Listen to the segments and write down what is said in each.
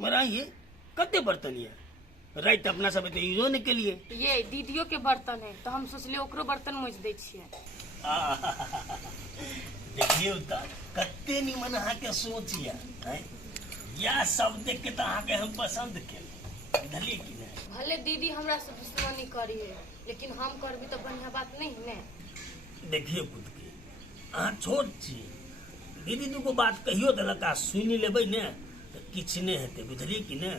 मरा ये कते बर्तन ये रात अपना सब तो यूजो नहीं के लिए ये दीदियों के बर्तन है तो हम सोचलिए ओकरो बर्तन मोच दै छियै। देखिए कते निमन अहाँ के सोच या सब देख के तो अहाँ के हम पसंद के बुझलिए कि नहीं। भले दीदी हमरा से दुश्मनी करी है लेकिन हम करबी तो बढ़िया बात नहीं है ने। देखिए खुद के अहाँ छोट छी दीदी दुगो बात कहियो देलक आ सुनि लेबै ने तो किछ नहीं हेतै बुझलिए कि ने।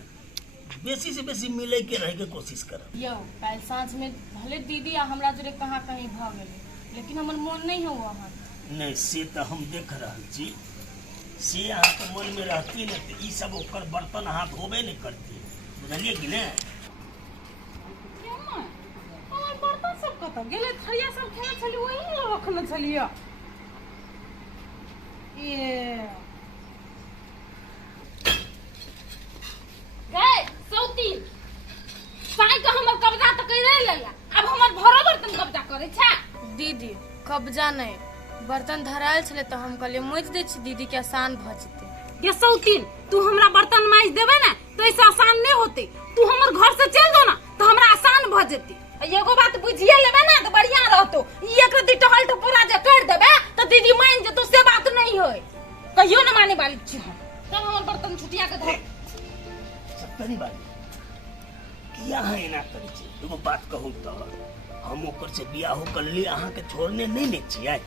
बेसी से बेसी मिले के रहे के कोशिश करब। यो कल सांझ में भले दीदी आ हमरा जोरे कहाँ कहीं भ गेलै लेकिन हमर मन नहीं हो वहाँ नहीं से तो हम देख रहा छी से अहाँ के मन में रहती ने तो ई सब ओकर बर्तन अहाँ धोबे नहीं करती बुझलिए कि ने। हमर बर्तन सब कत गेलै थरिया सब खेने छली वही में रखने छलिए। ये गए सौती साई का हमर कब्जा त कइरे लेला अब हमर भरो बर्तन कब्जा करे छा। दीदी कब्जा नहीं बर्तन धरायल छले तो हम कहले मोच दे छी दीदी के आसान भ जते। ये सौतीन तू हमरा बर्तन माज देबे ना तो ऐसे आसान नहीं होते। तू हमर घर से चल दो ना तो हमरा आसान भ जते। एगो बात बुझिए लेबे ना तो बढ़िया रहतो। ई एक रति टहल तो पूरा जे कर देबे तो दीदी मान जे तो से बात नहीं होय कहियो न माने वाली छी हम। तब हमर बर्तन छुटिया के धर सप्तरी बात किया है ना करै छी एगो बात कहूं तो हम ओकर से बियाह कर ले अहाँ के छोड़ने नहीं ने छियै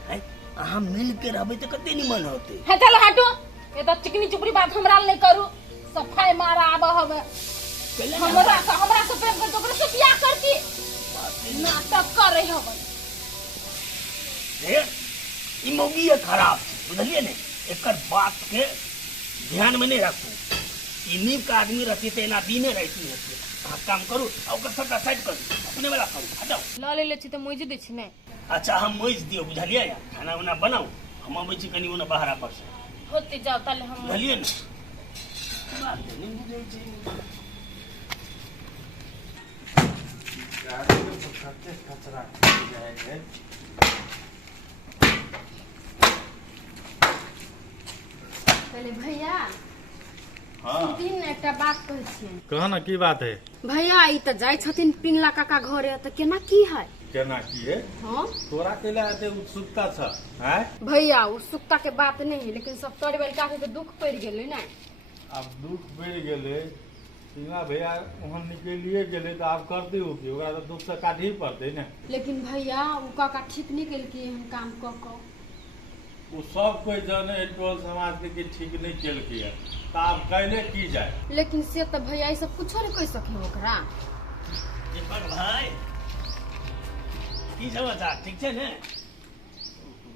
अहाँ मिल के रहबै तो कते निमन होते। है चल हटो ये तो चिकनी चुपड़ी बात हमरा नहीं करू सफाई मारा आब हवे हमरा से प्रेम कर तो से बियाह करती नाटक कर रही हो रे ई मौगी खराब बुझलिए ने एकर बात के ध्यान में नहीं रखू ई नीक का आदमी रहती तो एना दीने रहती है। हाँ काम करू ओकर सबटा साइड करू अपने वाला करू हटाओ ल ले छी तो मोज दे छी ने। अच्छा हम मोज दियो बुझलिए या खाना वाना बनाऊ हम अबै छी कनी ओना बाहर पर से होते जाओ ताले हम बुझलिए ने बात नहीं बुझै छी गाड़ी में तो कचरा जाए पहले भैया हाँ तीन एकटा बात कहै छियै। कह ना की बात है भैया ई त जाय छथिन पिनला काका घरे त केना की है केना की है हां तोरा केला एते उत्सुकता छ हैं। भैया उत्सुकता के बात नहीं है लेकिन सब तोड़ बेलका के तो दुख पड़ गेलै ना। अब दुख बढ़ गेले सिंगा भैया वहां निकलिए गेले तो आप कर दियो कि ओकरा तो दुख से काटी पड़ते ना। लेकिन भैया उ काका ठीक नहीं केल के हम काम क वो सब कोई जाने टोल समाज के कि ठीक नहीं केल के तो आप कैले की जाए। लेकिन से तो भैया ई सब कुछो नहीं कह सके ओकरा। दीपक भाई की समाचार ठीक छै ने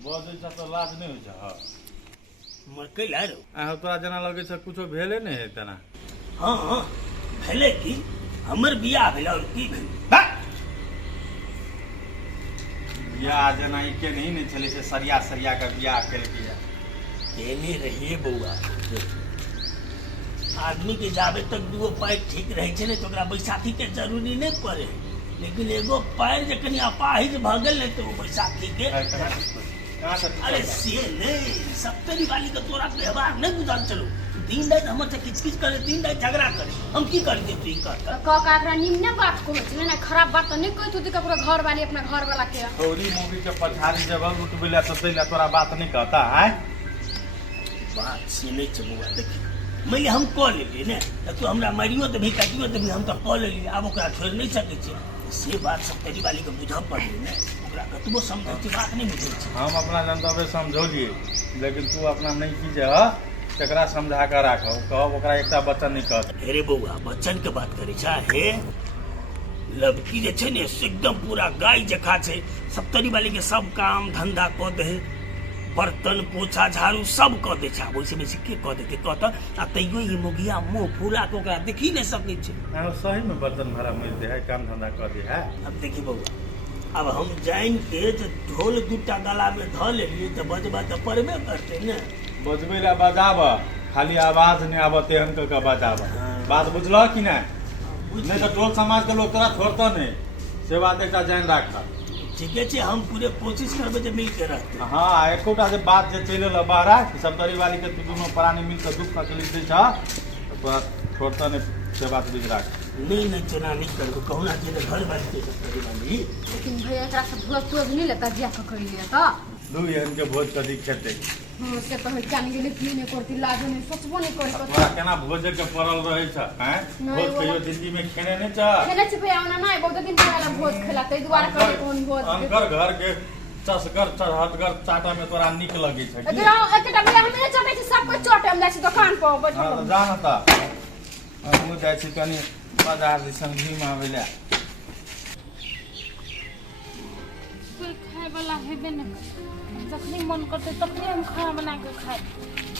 बजे छ तो लाज नहीं हो छ। हां मर कैल आरो आ तोरा जना लगे छ कुछो भेले नहीं है तना। हाँ हाँ भेले की हमर बियाह भेल और की भेल बियाह जना के नहीं चले से सरिया सरिया का बियाह कर दिया एने रहिए बउआ आदमी के जाबे तक दुगो पैर ठीक रहे छै ने तो ओकरा बैसाखी के जरूरी नहीं पड़े लेकिन एगो पैर जे कनी अपाहिज भ गेल ने तो बैसाखी के अरे से नहीं सप्तरी वाली का तोरा व्यवहार नहीं बुझल चलो दिन रात हमर से किचकिच करे दिन रात झगड़ा करे हम की कर दे तू ई कर काका एकरा निम्न बात को छै ना खराब बात तो नहीं कहत होती ककरो घर वाली अपना घर वाला के। थोड़ी मूवी के पछाड़ी जब उठबेला तो तेला तोरा बात नहीं कहता है बात से नहीं चलूगा देखी मैं हम कह लेलिए ने तू हमरा मारियो तो भी काटियो तो भी हम तो कह लेलिए अब ओकरा छोड़ नहीं सके छी से बात सप्तरी वाली के बुझ पड़े ने ओकरा कतबो समझै छी बात नहीं बुझै छी। हम अपना जनता पे समझौलिए लेकिन तू अपना नहीं कीजे तकरा समझा कर राख कहब ओकरा एकटा बच्चन नहीं कहत। अरे बउआ बच्चन के बात करे छा हे लड़की जे छै ने से एकदम पूरा गाय जखा छै सप्तरी वाली के सब काम धंधा क दे बर्तन पोछा झाड़ू सब क दे छा वैसे बेसी के क देते कहत आ तैयो ई मुगिया मुंह फूला के ओकरा देखी नहीं सकै छै। सही में बर्तन भरा मिल दे है काम धंधा कर दे है। अब देखी बउआ अब हम जान के जो ढोल दूटा गला में ध लेलिए तो बजबा तो पड़बे करते ने बजबे ला बजाब खाली आवाज नहीं आब तेहन के बजाब बात बुझल कि नहीं तो टोल समाज के लोग तोरा छोड़ता नहीं से बात एक जान राख ठीक है हम पूरे कोशिश करबे जे मिल के रहते। हाँ एकोटा से बात जे चल बाहर सप्तरी वाली के दोनों प्राणी मिल के दुख तकलीफ दे तोरा छोड़ता नहीं से बात बिगड़ा नहीं चोना नहीं करबो कहूँ ना तेरे घर बारी के सब करे वाली लेकिन भैया एकरा से भोज तोज नहीं लेता जिया के कर लिया तो दू एहन के भोज कदी खेते हम से तो जान गेले की नहीं करती लाजो नहीं सोचबो नहीं करे तोरा केना भोजे के पड़ल रहे छ हैं नहीं, भोज कहियो जिंदगी में खेने नहीं छ खेले छी भैया ओना नहीं बहुत दिन पहले भोज खेला तै दुआरे करे कोन भोज अंकर घर के चसकर चढ़हटगर चाटा में तोरा निक लगी छ की एकरा एकटा भैया हमें चटे छी सब कुछ चटे हम जाय छी दुकान पर बैठो हां जान त हम जाय छी कनी बाजार दिसन घी मावेला कोई खाए वाला हेबे नहीं जखनी मन करते तखनी हम खाना बना के खाए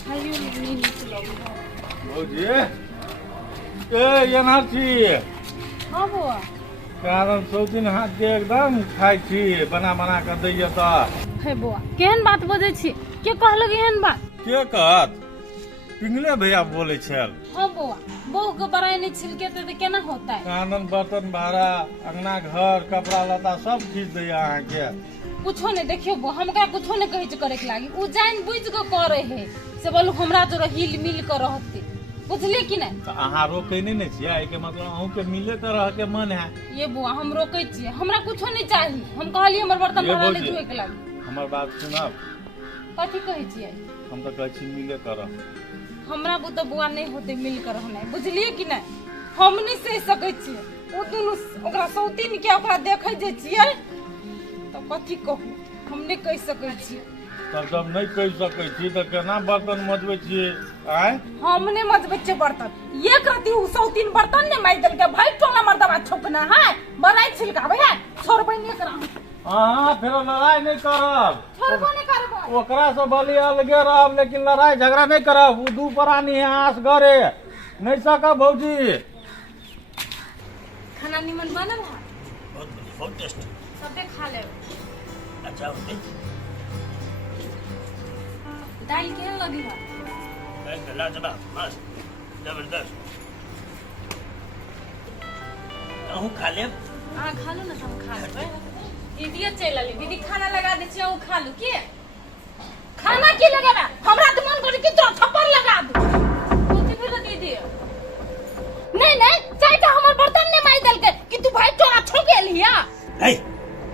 खाइयो नहीं निकलो भौजी ए एना छी हां बुआ कारण सौतीन हाथ के एकदम खाइ छी बना कर दैय त हे बुआ केहन बात बजै छी के कहलक एहन बात के कहत पिंगले भैया बोले छल हां बुआ बहु के बड़ाई नहीं छिलके तो केना होता है कानन बर्तन भाड़ा अंगना घर कपड़ा लता सब चीज दैय अहाँ के कुछो नहीं देखियो बुआ हमका कुछो नहीं कहि करे के लागी उ जान बुझ के करे है से बोलू हमरा तो हिल मिल के रहते बुझलिए कि नहीं तो अहाँ रोकै नहीं छियै एके मतलब अहूँ के मिले त रह के मन है ये बुआ हम रोकै छियै हमरा कुछो नहीं चाहिए हम कहली हमर बर्तन ये भाड़ा बोल नहीं जे। धोए के लागी हमर बात सुनब कथी कहै छियै हम तो कहै छी मिले करब हमरा बुते बुआ नहीं होते मिल कर रहना बुझलिए कि नहीं हम नहीं सह सकै छियै ओ दुनु ओकरा सौतीन के ओकरा देखै जे छियै तो कथी कहू हम नहीं कह सकै छियै तब जब नहीं कह सकै छी त केना बर्तन मजबै छियै आय हम नहीं मजबै छियै बर्तन ये कहती हूँ सौतीन बर्तन ने माइ देलके भाई टोना मर्दबा छोकना है बनाई छिलकाबै है छोड़बै नहीं करा अहाँ फेर लड़ाई नहीं करब छोड़बो नहीं करबै ओकरा से भली अलगे रहब लेकिन लड़ाई झगड़ा नहीं करब उ दू प्राणी है आस गरे नहीं सकब भौजी खाना निमन बनल है बहुत टेस्ट सबे खा ले अच्छा होते दाल केहन लगी है लाजवाब मस्त जबरदस्त अहूँ खा लेब अहाँ खा लो ना हम खा लेबै दीदी चल आली दीदी खाना लगा दै छियै खा लू की खाना की लगाबे हमरा तो मन करे कि तो थप्पड़ लगा दू कथी भेल दीदी नहीं चाहे तो हमर बर्तन ने माइ देलके कि तू भाई तोरा छोके लिया है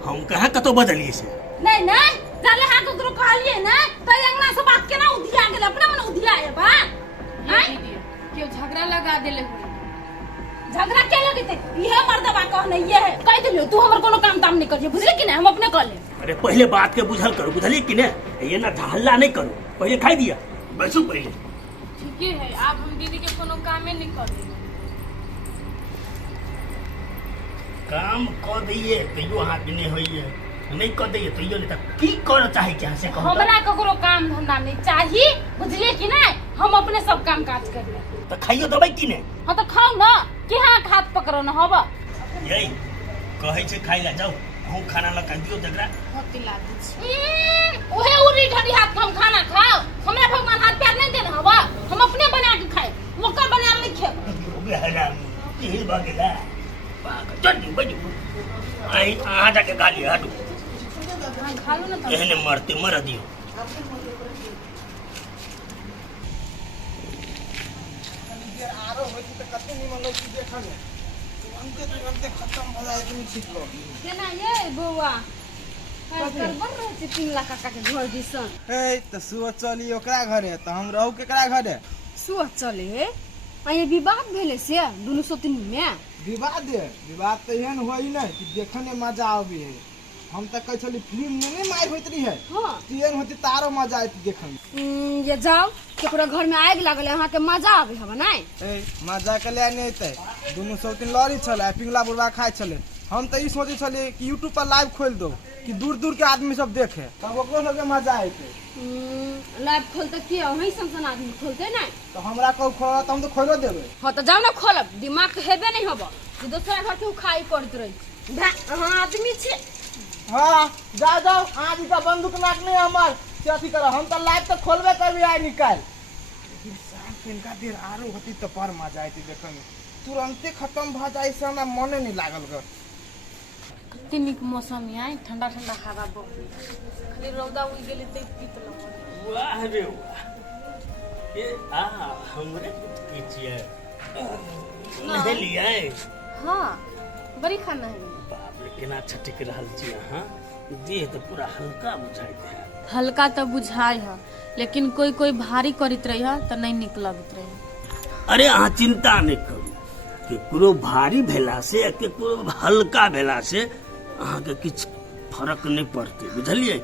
हम कहाँ कतो बदलिए से नहीं जाले हाथ ककरो कहलिए ना तो अंगना से बात केना उधिया गेल अपने मन उधिया है बा दीदी क्यों झगड़ा लगा देले झगड़ा क्या लगते ये मर्दबा कहने ये है कह दिलियो तू हमर कोनो काम ताम नहीं करिए बुझले कि नहीं हम अपने कर ले अरे पहले बात के बुझल करो बुझलिए कि नहीं ये ना हल्ला नहीं करो पहले खाई दिया बैसू पहले ठीक है अब हम दीदी के कोनो कामे नहीं कर ले काम कर दिए तैयो हाथ भी नहीं होइए नहीं कर दिए तैयो नहीं तक की कर चाहे क्या से कहो हमरा ककरो काम धंधा नहीं चाहिए बुझलिए कि नहीं हम अपने सब काम काज कर ले तो खाइयो दबाई कि नहीं हां तो खाओ ना कि हां हाथ पकड़ो ना होबा यही कहे छे खाई ला जाओ हम खाना ला कर दियो तकरा होती लागी छी ओहे उरी ढड़ी हाथ हम खाना खाओ हमरा भगवान हाथ पैर नहीं देना होबा हम अपने बना के खाए ओकर बना नहीं खाए हो गया हराम यही भागेला पागल चल बैठो आई आ जाके गाली हाडू हां खा लो ना एहने मरते मर दियो आरो होती त कते निमन लोग देखले तुरंते खत्म भ जाए तुम ठीक लो केना ये बौआ कर बन रहे छै 3 लाख काका के घर दिसन ए त सुअ चली ओकरा घरे त हम रहू केकरा घरे सुअ चले आ ये विवाद भेले से दुनु सोतनी में विवाद त एहन होई नै कि देखने मजा आबी है हम त कह छली फिल्म में नहीं मार होइत रही है हां एहन होती तारो मजा आती देखन ये जाओ केकरो घर में आग लागल अहाँ के मजा आबे हबा नहीं ए मजा के ले नहीं अतै दुनु सौतीन लड़ी छले पिंगला बुढ़वा खाए छले हम त ई सोचे छली कि YouTube पर लाइव खोल दो कि दूर के आदमी सब देखे तब ओकरो लगे मजा आइते लाइव खोलते कि वही समसन आदमी खोलते नहीं तो हमरा कहू खोला त हम तो खोलो देबे हां तो जाओ ना खोलब दिमाग के हेबे नहीं होबा कि दूसरा घर के खाई पड़त रही हां आदमी छे हाँ जाओ आज का बंदूक नाक नहीं हमार क्या कर हम तो लाइव तो खोलबे करबी आई निकाल इनका देर आरो होती तो पर मजा आती देखने तुरंते खत्म भ जाए से हमरा मने नहीं लागल ग कितनी निक मौसम है ठंडा ठंडा हवा बह खाली रौदा उड़ गेले ते पीत लग वाह रे वाह हमरे कीजिए नहलिए हाँ बड़ी खाना है बाप रे केना छटक रहल छी अहाँ देह तो पूरा हल्का बुझाइत है हल्का तो बुझाई है लेकिन कोई कोई भारी करत रही है तो नहीं निक लगत रही। अरे अहाँ चिंता नहीं करू केकरो भारी भेला से या केकरो हल्का भेला से अहाँके किछु फर्क नहीं पड़ते बुझलिए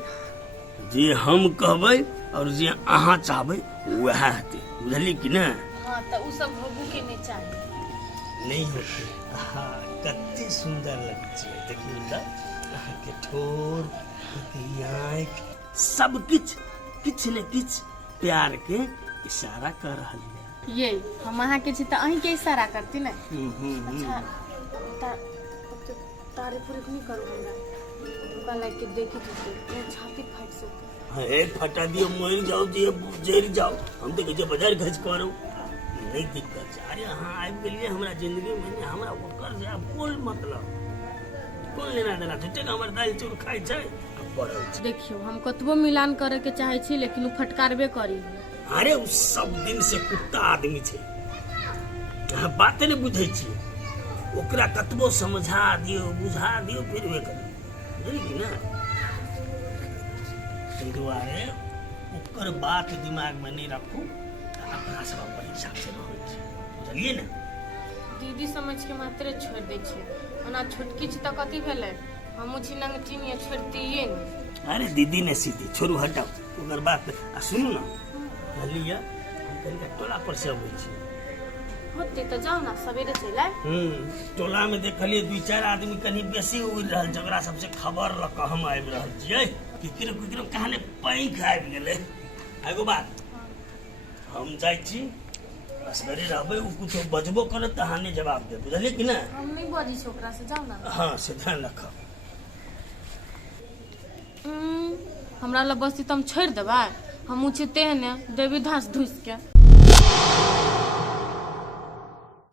जे हम कहबै और जे अहाँ चाहबै वह हेतै बुझलिए कि ना। हाँ तो उ सब होबू के नहीं चाहिए नहीं होते हाँ कते सुंदर लगै छै देखिए त अहाँके ठोर आँख सब किछ ने किछ प्यार के इशारा कर रहल है। ये हम अहाँ के छी त अहीं के इशारा करती ना। अच्छा तारीफ नहीं करू हमरा दुकान लाग के देखी तो छाती फाट सकते है फटा दियो मर जाओ जे जर जाओ हम तो कहे बाजार खर्च करू नहीं दिक्कत है। अरे हाँ आबि गेलिए हमरा जिंदगी में हमरा ओकर से कोई मतलब कोन लेना देना झूठे का हमर दाल चूर खाई छै पड़ल छै। देखियो हम कतबो मिलान करे के चाहे छी लेकिन उ फटकारबे करी। अरे उ सब दिन से कुत्ता आदमी छै बात नहीं बुझे छी ओकरा कतबो समझा दियो बुझा दियो फिर वे कर बुझली ना ताहि दुआरे ओकर बात दिमाग में नहीं रखू अपना सब अपन हिसाब से रहै छी बुझलिए ना। दीदी समझ के मात्र छोड़ दे छे ओना छोटकी छी त कथि भेले हमहु छी नंगटी में छोड़तिए नहीं। अरे दीदी ने सीधी छोड़ू हटाओ ओकर बात सुनू ना बुझलिए हम कनिका टोला पर से अबै छी होते तो जाओ ना सवेरे चल टोला में देखलिए दू चार आदमी कनी बेसी उड़ रहल जकरा सबसे खबर ल के हम आबि रहल छियै किकरो कहाने पैंख आबि गेलै। एगो बात हम जाइ छी असगरे रहबै उ कुछो बजबो करत त हाने जवाब दे बुझलिए कि ना। हम नहीं बजी छी ओकरा से जाओ ना। हाँ से ध्यान रखब हमरा ल बस तुम छोड़ देबै हम उचिते ने देवी धास धुस के।